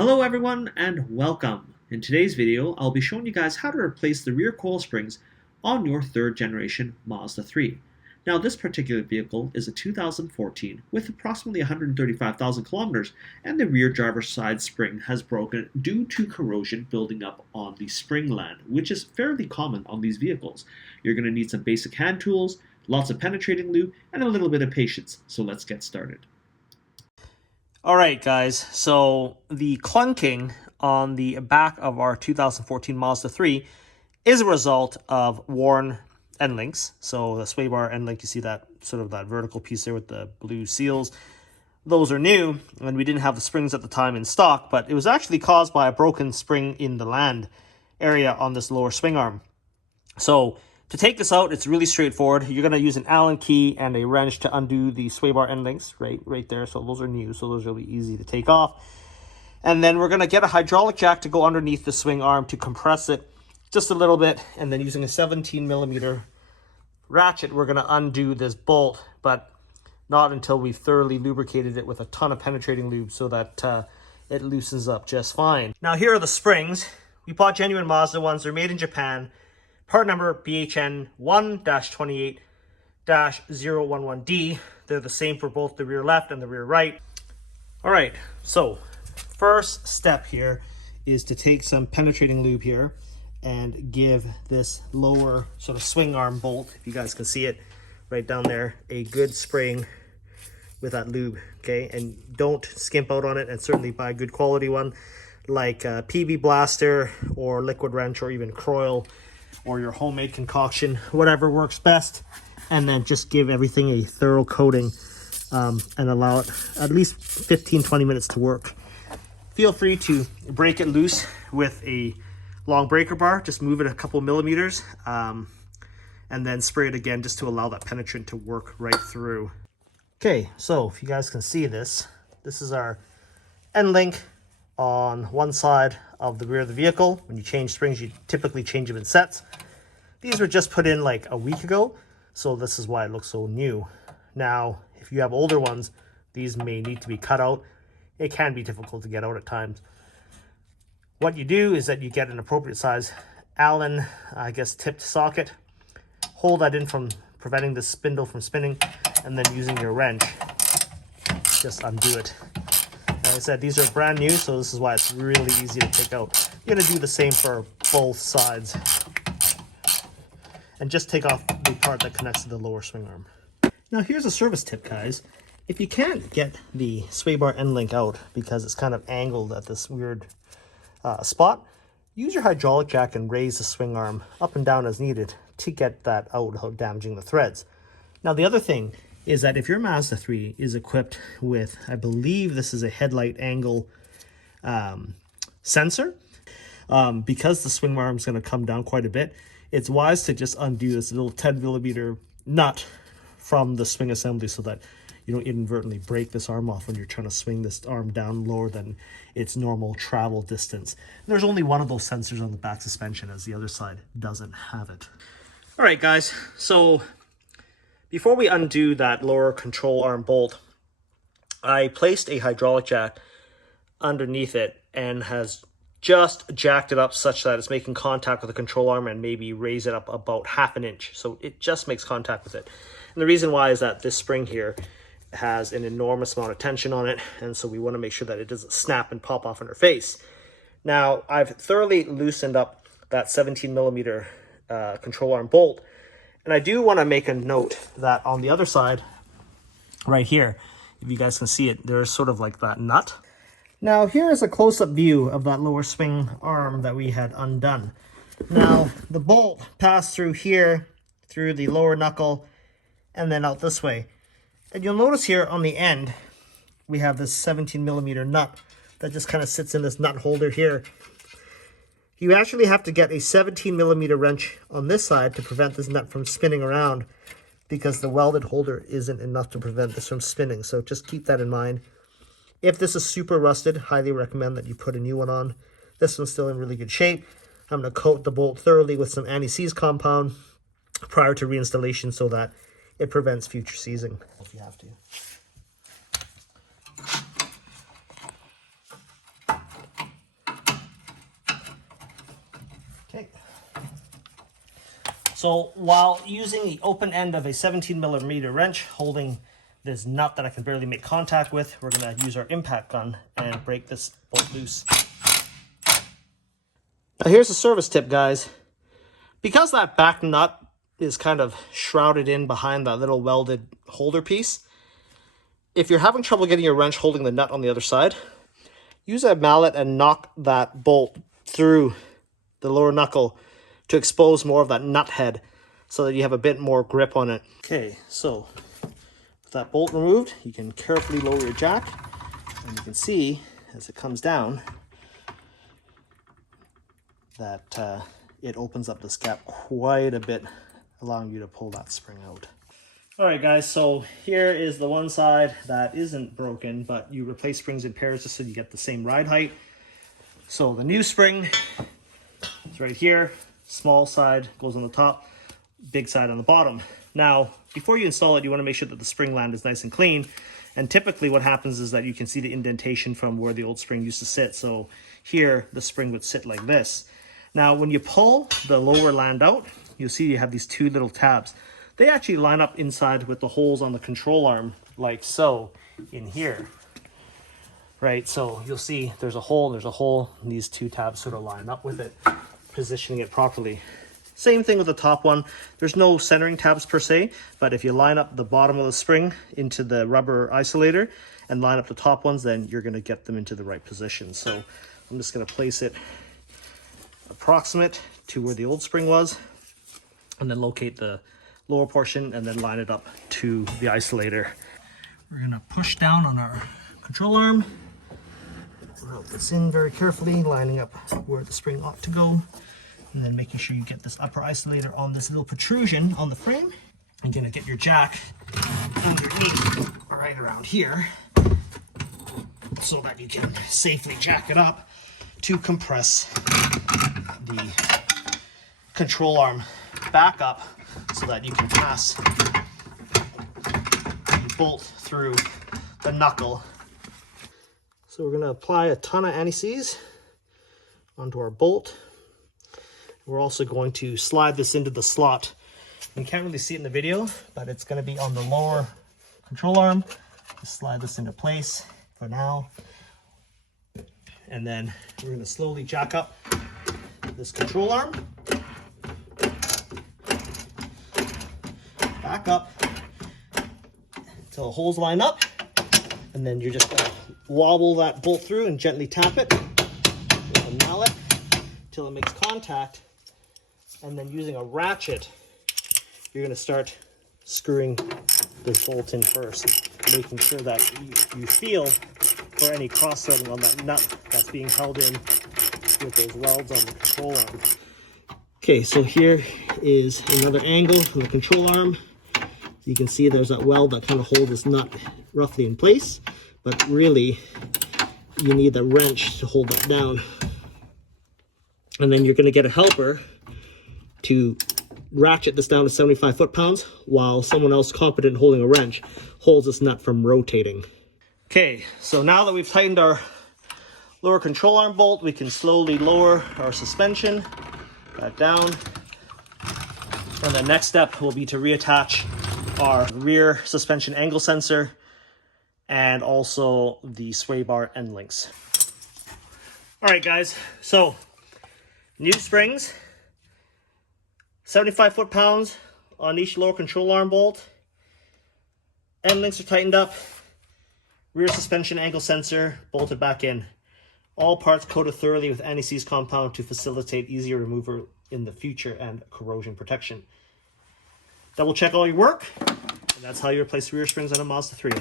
Hello everyone and welcome. In today's video, I'll be showing you guys how to replace the rear coil springs on your third generation Mazda 3. Now this particular vehicle is a 2014 with approximately 135,000 kilometers, and the rear driver's side spring has broken due to corrosion building up on the spring land, which is fairly common on these vehicles. You're going to need some basic hand tools, lots of penetrating lube, and a little bit of patience, so let's get started. Alright guys, so the clunking on the back of our 2014 Mazda 3 is a result of worn end links. So the sway bar end link, you see that sort of that vertical piece there with the blue seals. Those are new, and we didn't have the springs at the time in stock, but it was actually caused by a broken spring in the land area on this lower swing arm. So to take this out, it's really straightforward. You're going to use an Allen key and a wrench to undo the sway bar end links right there. So those are new, so those will be easy to take off. And then we're going to get a hydraulic jack to go underneath the swing arm to compress it just a little bit. And then using a 17mm ratchet, we're going to undo this bolt, but not until we've thoroughly lubricated it with a ton of penetrating lube so that it loosens up just fine. Now here are the springs. We bought genuine Mazda ones. They're made in Japan. Part number BHN 1-28-011D. They're the same for both the rear left and the rear right. All right, so first step here is to take some penetrating lube here and give this lower sort of swing arm bolt, if you guys can see it right down there, a good spraying with that lube, okay? And don't skimp out on it, and certainly buy a good quality one like PB Blaster or Liquid Wrench or even Coil, or your homemade concoction, whatever works best. And then just give everything a thorough coating and allow it at least 15-20 minutes to work. Feel free to break it loose with a long breaker bar. Just move it a couple millimeters and then spray it again just to allow that penetrant to work right through. Okay, so if you guys can see this is our end link on one side of the rear of the vehicle. When you change springs, you typically change them in sets. These were just put in like a week ago, so this is why it looks so new. Now, if you have older ones, these may need to be cut out. It can be difficult to get out at times. What you do is that you get an appropriate size Allen, tipped socket, hold that in from preventing the spindle from spinning, and then using your wrench, just undo it. Like I said, these are brand new, so this is why it's really easy to take out. You're going to do the same for both sides. And just take off the part that connects to the lower swing arm. Now here's a service tip, guys. If you can't get the sway bar end link out because it's kind of angled at this weird spot, use your hydraulic jack and raise the swing arm up and down as needed to get that out without damaging the threads. Now the other thing is that if your Mazda 3 is equipped with, I believe this is a headlight angle sensor, because the swing arm is going to come down quite a bit, it's wise to just undo this little 10mm nut from the swing assembly so that you don't inadvertently break this arm off when you're trying to swing this arm down lower than its normal travel distance. And there's only one of those sensors on the back suspension, as the other side doesn't have it. All right, guys, so before we undo that lower control arm bolt, I placed a hydraulic jack underneath it and has just jacked it up such that it's making contact with the control arm and maybe raise it up about 1/2 inch. So it just makes contact with it. And the reason why is that this spring here has an enormous amount of tension on it, and so we want to make sure that it doesn't snap and pop off in our face. Now, I've thoroughly loosened up that 17mm control arm bolt. And I do want to make a note that on the other side, right here, if you guys can see it, there's sort of like that nut. Now, here is a close-up view of that lower swing arm that we had undone. Now, the bolt passed through here, through the lower knuckle, and then out this way. And you'll notice here on the end, we have this 17mm nut that just kind of sits in this nut holder here. You actually have to get a 17mm wrench on this side to prevent this nut from spinning around, because the welded holder isn't enough to prevent this from spinning. So just keep that in mind. If this is super rusted, highly recommend that you put a new one on. This one's still in really good shape. I'm going to coat the bolt thoroughly with some anti-seize compound prior to reinstallation so that it prevents future seizing if you have to. So while using the open end of a 17mm wrench holding this nut that I can barely make contact with, we're going to use our impact gun and break this bolt loose. Now here's a service tip, guys. Because that back nut is kind of shrouded in behind that little welded holder piece, if you're having trouble getting your wrench holding the nut on the other side, use a mallet and knock that bolt through the lower knuckle to expose more of that nut head so that you have a bit more grip on it. Okay, so with that bolt removed, you can carefully lower your jack, and you can see as it comes down that it opens up this gap quite a bit, allowing you to pull that spring out. All right, guys, so here is the one side that isn't broken, but you replace springs in pairs just so you get the same ride height. So the new spring is right here. Small side goes on the top, big side on the bottom. Now, before you install it, you want to make sure that the spring land is nice and clean. And typically what happens is that you can see the indentation from where the old spring used to sit. So here, the spring would sit like this. Now, when you pull the lower land out, you'll see you have these two little tabs. They actually line up inside with the holes on the control arm, like so, in here. Right, so you'll see there's a hole, and these two tabs sort of line up with it, positioning it properly. Same thing with the top one. There's no centering tabs per se, but if you line up the bottom of the spring into the rubber isolator and line up the top ones, then you're going to get them into the right position. So I'm just going to place it approximate to where the old spring was, and then locate the lower portion and then line it up to the isolator. We're going to push down on our control arm, route this in very carefully, lining up where the spring ought to go, and then making sure you get this upper isolator on this little protrusion on the frame. You're going to get your jack underneath right around here so that you can safely jack it up to compress the control arm back up so that you can pass the bolt through the knuckle. So we're going to apply a ton of anti-seize onto our bolt. We're also going to slide this into the slot. You can't really see it in the video, but it's going to be on the lower control arm. Just slide this into place for now. And then we're going to slowly jack up this control arm. Back up until the holes line up, and then you're just going to wobble that bolt through and gently tap it with a mallet until it makes contact, and then using a ratchet you're going to start screwing this bolt in first, making sure that you feel for any cross-threading on that nut that's being held in with those welds on the control arm. Okay, so here is another angle from the control arm. You can see there's that weld that kind of holds this nut roughly in place, but really you need the wrench to hold that down. And then you're going to get a helper to ratchet this down to 75 foot-pounds while someone else competent holding a wrench holds this nut from rotating. Okay, so now that we've tightened our lower control arm bolt, we can slowly lower our suspension back down. And the next step will be to reattach our rear suspension angle sensor and also the sway bar end links. All right, guys, so new springs, 75 foot-pounds on each lower control arm bolt. End links are tightened up. Rear suspension angle sensor bolted back in. All parts coated thoroughly with anti-seize compound to facilitate easier removal in the future and corrosion protection. Double check all your work, and that's how you replace rear springs on a Mazda 3.